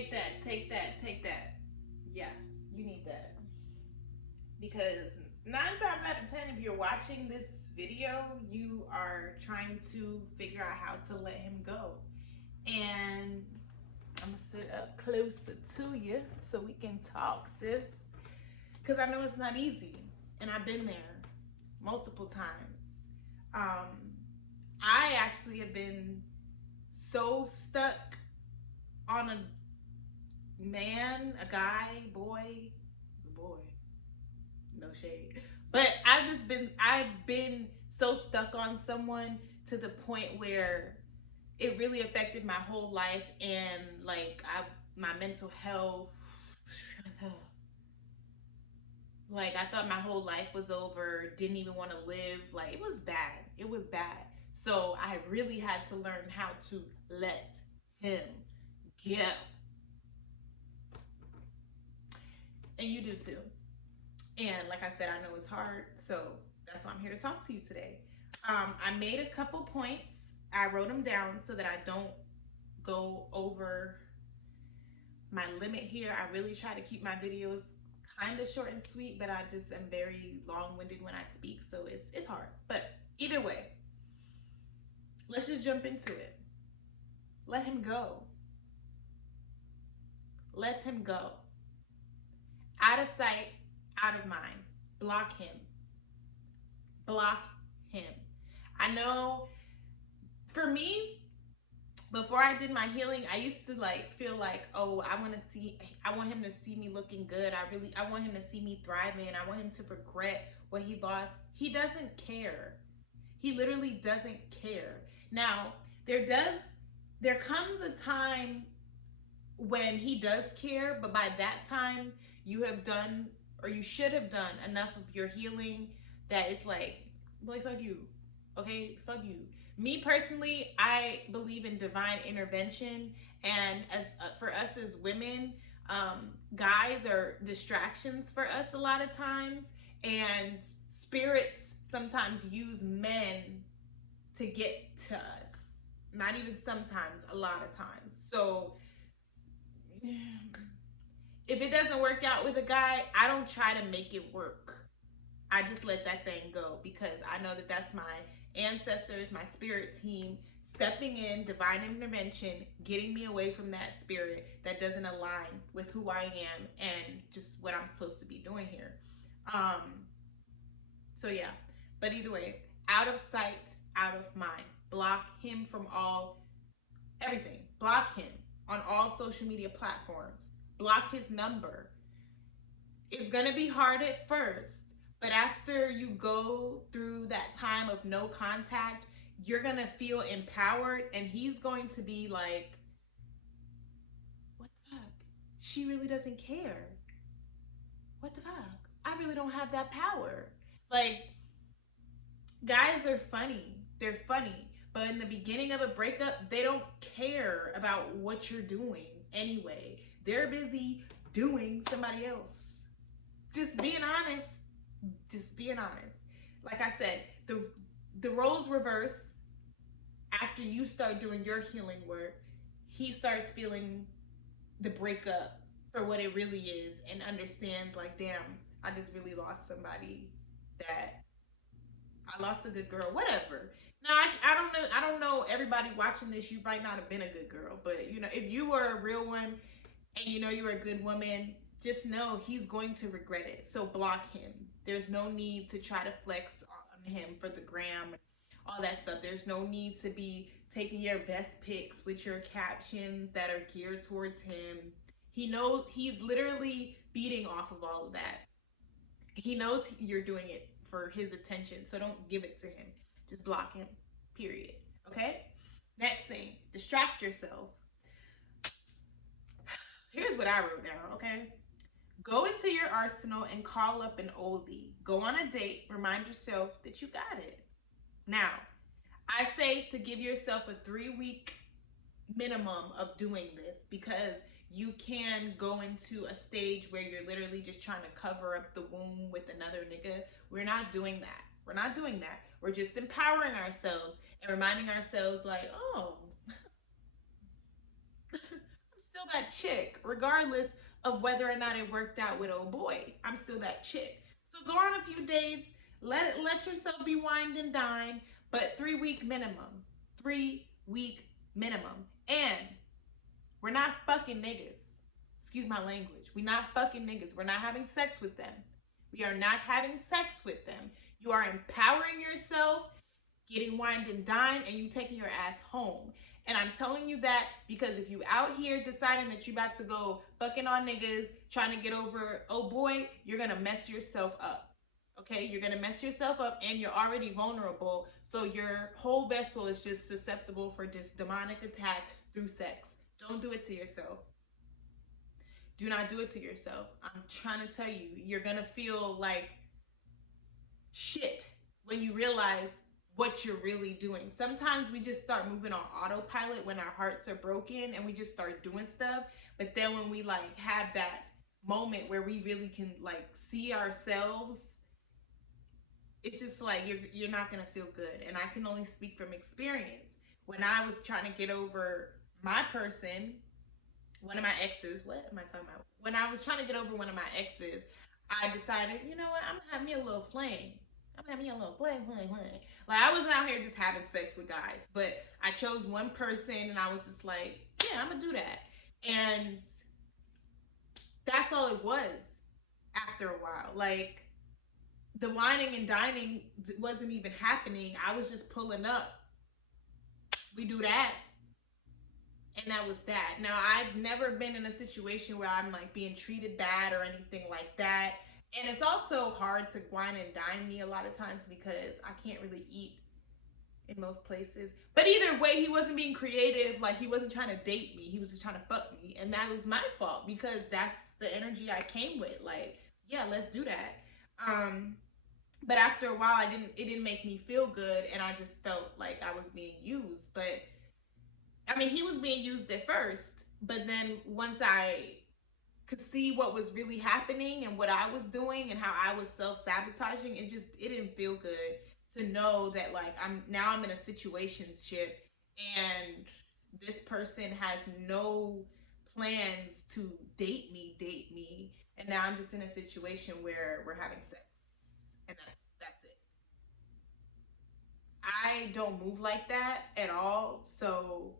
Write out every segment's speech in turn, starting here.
Take that, take that, take that. Yeah, you need that. Because 9 times out of 10, if you're watching this video, you are trying to figure out how to let him go. And I'm gonna sit up closer to you so we can talk, sis. Because I know it's not easy, and I've been there multiple times. I actually have been so stuck on a man, a guy, boy, no shade. But I've been so stuck on someone to the point where it really affected my whole life and like my mental health. Like I thought my whole life was over, didn't even want to live. Like it was bad. It was bad. So I really had to learn how to let him go. And you do too. And like I said, I know it's hard. So that's why I'm here to talk to you today. I made a couple points. I wrote them down so that I don't go over my limit here. I really try to keep my videos kind of short and sweet, but I just am very long-winded when I speak, so it's hard. But either way, let's just jump into it. Let him go. Let him go. Out of sight, out of mind. Block him. Block him. I know for me, before I did my healing, I used to like feel like, oh, I want him to see me looking good. I want him to see me thriving. I want him to regret what he lost. He doesn't care. He literally doesn't care. Now, there comes a time when he does care, but by that time you have done or you should have done enough of your healing that it's like, boy, fuck you. Okay, fuck you. Me personally, I believe in divine intervention, and as for us as women, guys are distractions for us a lot of times, and spirits sometimes use men to get to us. Not even sometimes, a lot of times. So if it doesn't work out with a guy, I don't try to make it work. I just let that thing go because I know that that's my ancestors, my spirit team stepping in, divine intervention, getting me away from that spirit that doesn't align with who I am and just what I'm supposed to be doing here. Um, so yeah, but either way, out of sight, out of mind. Block him from all everything. Block him on all social media platforms. Block his number. It's gonna be hard at first, but after you go through that time of no contact, you're gonna feel empowered, and he's going to be like, what the fuck? She really doesn't care. What the fuck? I really don't have that power. Like, guys are funny. They're funny. But in the beginning of a breakup, they don't care about what you're doing anyway. They're busy doing somebody else. Just being honest. Just being honest. Like I said, the roles reverse after you start doing your healing work. He starts feeling the breakup for what it really is and understands like, damn, I just really lost somebody that I lost a good girl, whatever. Now I don't know. I don't know. Everybody watching this, you might not have been a good girl, but you know, if you were a real one and you know you were a good woman, just know he's going to regret it. So block him. There's no need to try to flex on him for the gram and all that stuff. There's no need to be taking your best pics with your captions that are geared towards him. He knows he's literally beating off of all of that. He knows you're doing it for his attention, so don't give it to him. Just block him. Period. Okay? Next thing, distract yourself. Here's what I wrote down, okay? Go into your arsenal and call up an oldie. Go on a date, remind yourself that you got it. Now, I say to give yourself a 3 week minimum of doing this because you can go into a stage where you're literally just trying to cover up the wound with another nigga. We're not doing that. We're not doing that. We're just empowering ourselves and reminding ourselves, like, oh, I'm still that chick, regardless of whether or not it worked out with old boy. I'm still that chick. So go on a few dates, let yourself be wined and dined, but 3 week minimum. 3 week minimum. And we're not fucking niggas. Excuse my language. We're not fucking niggas. We're not having sex with them. We are not having sex with them. You are empowering yourself, getting wined and dined, and you taking your ass home. And I'm telling you that because if you out here deciding that you about to go fucking on niggas, trying to get over, oh boy, you're going to mess yourself up. Okay? You're going to mess yourself up, and you're already vulnerable. So your whole vessel is just susceptible for this demonic attack through sex. Don't do it to yourself. Do not do it to yourself. I'm trying to tell you, you're going to feel like shit when you realize what you're really doing. Sometimes we just start moving on autopilot when our hearts are broken and we just start doing stuff. But then when we like have that moment where we really can like see ourselves, it's just like you're not gonna feel good. And I can only speak from experience. When I was trying to get over my person, one of my exes, what am I talking about? When I was trying to get over one of my exes, I decided, you know what, I'm gonna have me a little flame. I'm having a little flame. Like, I wasn't out here just having sex with guys, but I chose one person and I was just like, yeah, I'm gonna do that. And that's all it was after a while. Like, the whining and dining wasn't even happening. I was just pulling up. We do that. And that was that. Now, I've never been in a situation where I'm like being treated bad or anything like that. And it's also hard to wine and dine me a lot of times because I can't really eat in most places. But either way, he wasn't being creative. Like, he wasn't trying to date me. He was just trying to fuck me. And that was my fault because that's the energy I came with. Like, yeah, let's do that. But after a while, it didn't make me feel good. And I just felt like I was being used. But, I mean, he was being used at first. But then once I could see what was really happening and what I was doing and how I was self-sabotaging, it didn't feel good to know that like I'm in a situationship and this person has no plans to date me, and now I'm just in a situation where we're having sex, and that's it. I don't move like that at all, so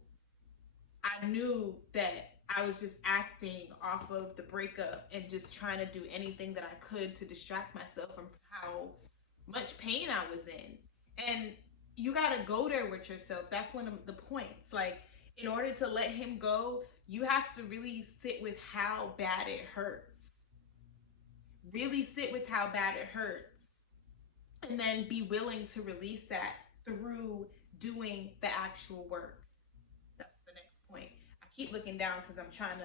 I knew that I was just acting off of the breakup and just trying to do anything that I could to distract myself from how much pain I was in. And you got to go there with yourself. That's one of the points. Like, in order to let him go, you have to really sit with how bad it hurts. Really sit with how bad it hurts. And then be willing to release that through doing the actual work. That's the next point. I keep looking down because I'm trying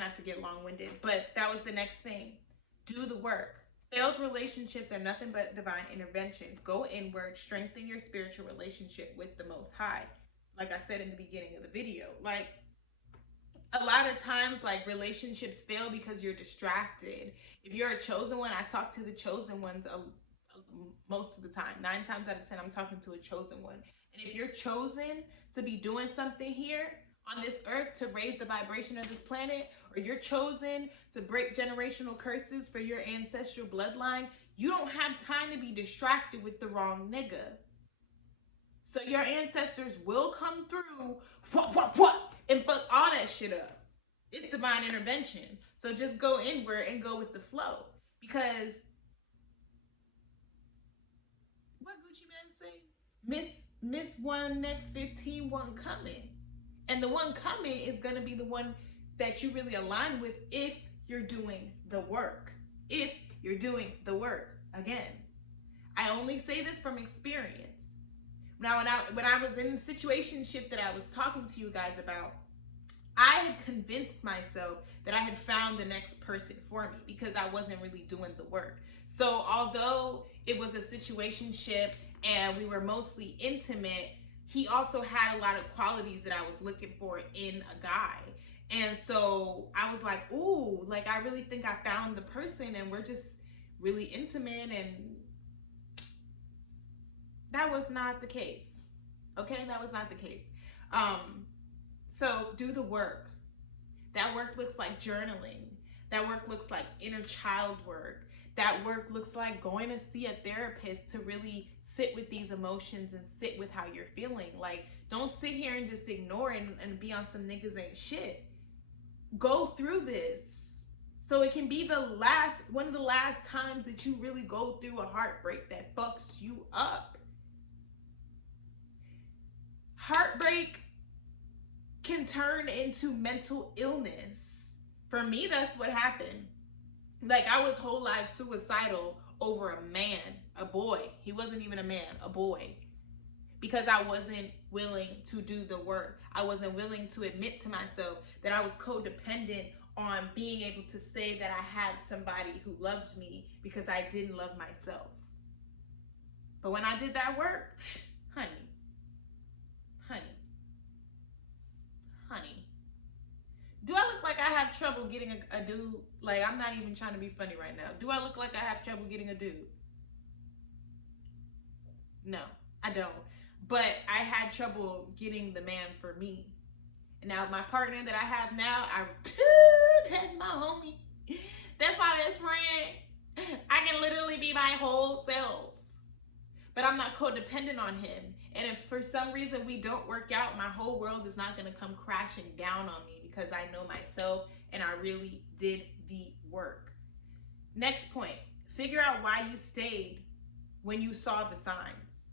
not to get long-winded, but that was the next thing. Do the work. Failed relationships are nothing but divine intervention. Go inward, strengthen your spiritual relationship with the Most High. Like I said in the beginning of the video, like a lot of times, like, relationships fail because you're distracted. If you're a chosen one, I talk to the chosen ones most of the time. 9 times out of 10, I'm talking to a chosen one. And if you're chosen to be doing something here on this earth to raise the vibration of this planet, or you're chosen to break generational curses for your ancestral bloodline, you don't have time to be distracted with the wrong nigga. So your ancestors will come through, and fuck all that shit up. It's divine intervention. So just go inward and go with the flow. Because what Gucci Mane say? Miss one next 15 one coming. And the one coming is going to be the one that you really align with if you're doing the work. If you're doing the work. Again, I only say this from experience. Now, when I was in the situationship that I was talking to you guys about, I had convinced myself that I had found the next person for me because I wasn't really doing the work. So although it was a situationship and we were mostly intimate, he also had a lot of qualities that I was looking for in a guy. And so I was like, ooh, like, I really think I found the person and we're just really intimate. And that was not the case. Okay, that was not the case. So do the work. That work looks like journaling. That work looks like inner child work. That work looks like going to see a therapist to really sit with these emotions and sit with how you're feeling. Like, don't sit here and just ignore it and be on some niggas ain't shit. Go through this so it can be one of the last times that you really go through a heartbreak that fucks you up. Heartbreak can turn into mental illness. For me, that's what happened. Like, I was whole life suicidal over a man, a boy. He wasn't even a man, a boy. Because I wasn't willing to do the work. I wasn't willing to admit to myself that I was codependent on being able to say that I had somebody who loved me because I didn't love myself. But when I did that work, honey, do I look like I have trouble getting a dude? Like, I'm not even trying to be funny right now. Do I look like I have trouble getting a dude? No, I don't. But I had trouble getting the man for me. And now my partner that I have now, that's my homie. That's my best friend. I can literally be my whole self. But I'm not codependent on him. And if for some reason we don't work out, my whole world is not going to come crashing down on me because I know myself and I really did the work. Next point, figure out why you stayed when you saw the signs.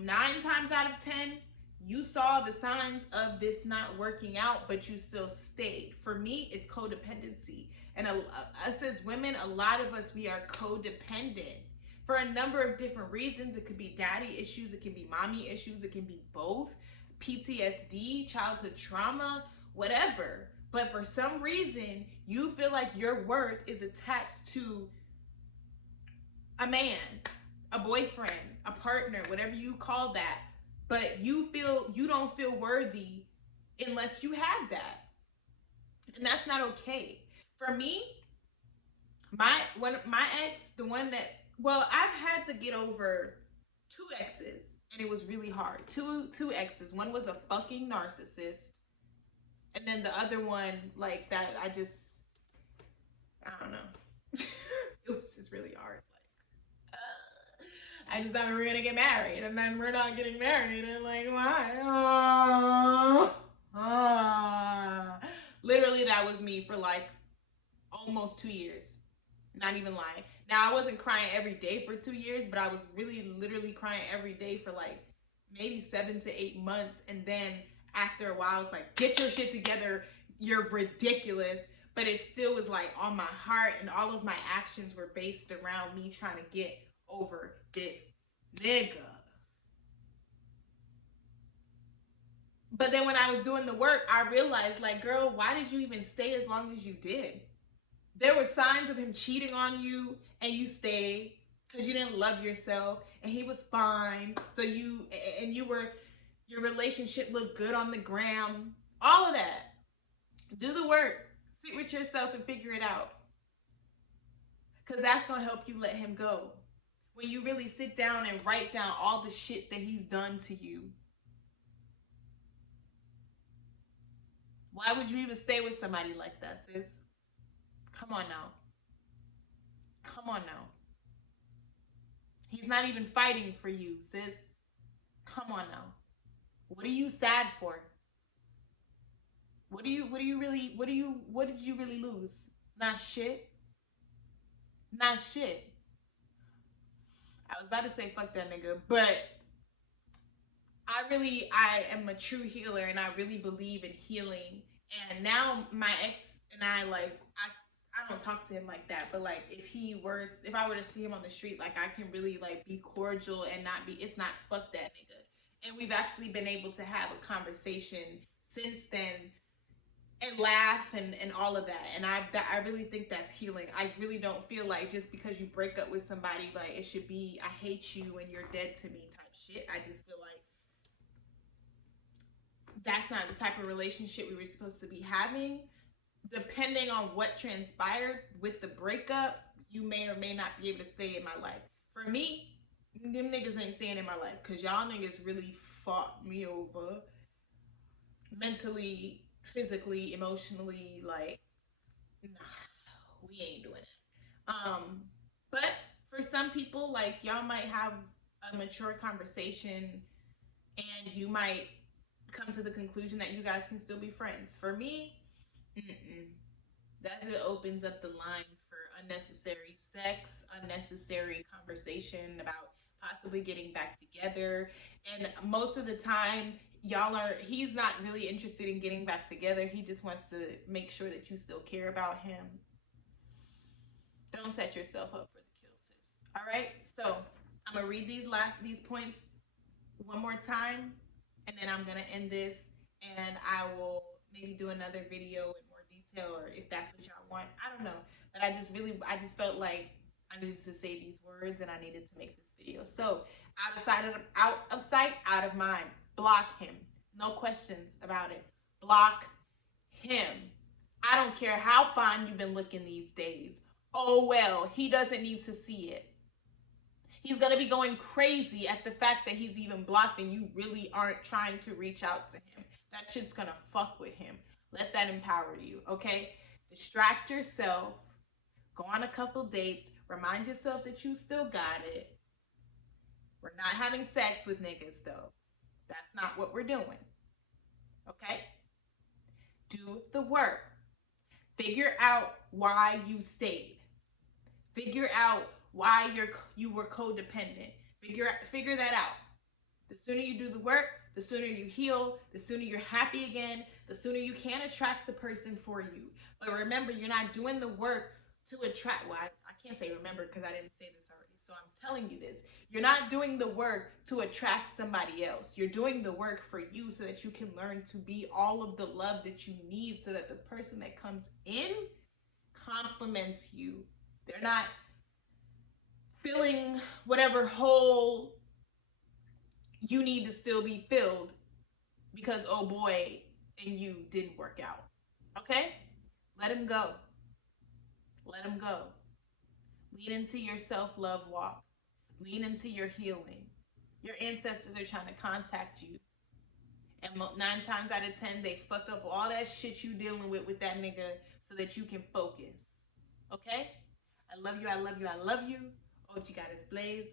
9 times out of 10, you saw the signs of this not working out, but you still stayed. For me, it's codependency. And us as women, a lot of us, we are codependent for a number of different reasons. It could be daddy issues, it can be mommy issues, it can be both, PTSD, childhood trauma, whatever. But for some reason, you feel like your worth is attached to a man, a boyfriend, a partner, whatever you call that. But you don't feel worthy unless you have that. And that's not okay. For me, my ex, the one that, well, I've had to get over 2 exes, and it was really hard. Two exes. One was a fucking narcissist, and then the other one, like, that I don't know. It was just really hard. I just thought we were gonna get married, and then we're not getting married, and like, why? Literally, that was me for like almost 2 years. Not even lying. Now, I wasn't crying every day for 2 years, but I was really literally crying every day for like maybe 7 to 8 months. And then after a while, I was like, get your shit together. You're ridiculous. But it still was like on my heart, and all of my actions were based around me trying to get over this nigga. But then when I was doing the work, I realized, like, girl, why did you even stay as long as you did? There were signs of him cheating on you, and you stayed because you didn't love yourself, and he was fine. So your relationship looked good on the gram. All of that. Do the work. Sit with yourself and figure it out. Because that's going to help you let him go. When you really sit down and write down all the shit that he's done to you. Why would you even stay with somebody like that, sis? Come on now. Come on now. He's not even fighting for you, sis. Come on now. What are you sad for? What did you really lose? Not shit. Not shit. I was about to say fuck that nigga, but I am a true healer, and I really believe in healing. And now my ex and I, like, I don't talk to him like that, but like if I were to see him on the street, like, I can really like be cordial and not be, it's not fuck that nigga. And we've actually been able to have a conversation since then and laugh and all of that. And I really think that's healing. I really don't feel like just because you break up with somebody, like, it should be I hate you and you're dead to me type shit. I just feel like that's not the type of relationship we were supposed to be having. Depending on what transpired with the breakup, you may or may not be able to stay in my life. For me, them niggas ain't staying in my life because y'all niggas really fought me over. mentally, physically, emotionally, like, nah, we ain't doing it. But for some people, like, y'all might have a mature conversation and you might come to the conclusion that you guys can still be friends. For me, mm-mm. That just opens up the line for unnecessary sex, unnecessary conversation about possibly getting back together. And most of the time, he's not really interested in getting back together. He just wants to make sure that you still care about him. Don't set yourself up for the kill, sis. All right? So I'm gonna read these points one more time, and then I'm gonna end this, and I will maybe do another video in more detail, or if that's what y'all want, I don't know. But I just felt like I needed to say these words, and I needed to make this video. So out of sight, out of mind. Block him. No questions about it. Block him. I don't care how fine you've been looking these days. Oh well, he doesn't need to see it. He's going to be going crazy at the fact that he's even blocked and you really aren't trying to reach out to him. That shit's going to fuck with him. Let that empower you, okay? Distract yourself. Go on a couple dates. Remind yourself that you still got it. We're not having sex with niggas, though. That's not what we're doing, okay? Do the work. Figure out why you stayed. Figure out why you were codependent. Figure that out. The sooner you do the work, the sooner you heal, the sooner you're happy again, the sooner you can attract the person for you. But remember, you're not doing the work to attract, well, I can't say remember because I didn't say this already, so I'm telling you this. You're not doing the work to attract somebody else. You're doing the work for you so that you can learn to be all of the love that you need, so that the person that comes in compliments you. They're not filling whatever hole you need to still be filled because, oh boy, and you didn't work out. Okay? Let him go. Let him go. Lean into your self-love walk. Lean into your healing. Your ancestors are trying to contact you. And 9 times out of 10, they fuck up all that shit you dealing with that nigga so that you can focus. Okay? I love you, I love you, I love you. OG Goddess Blaze.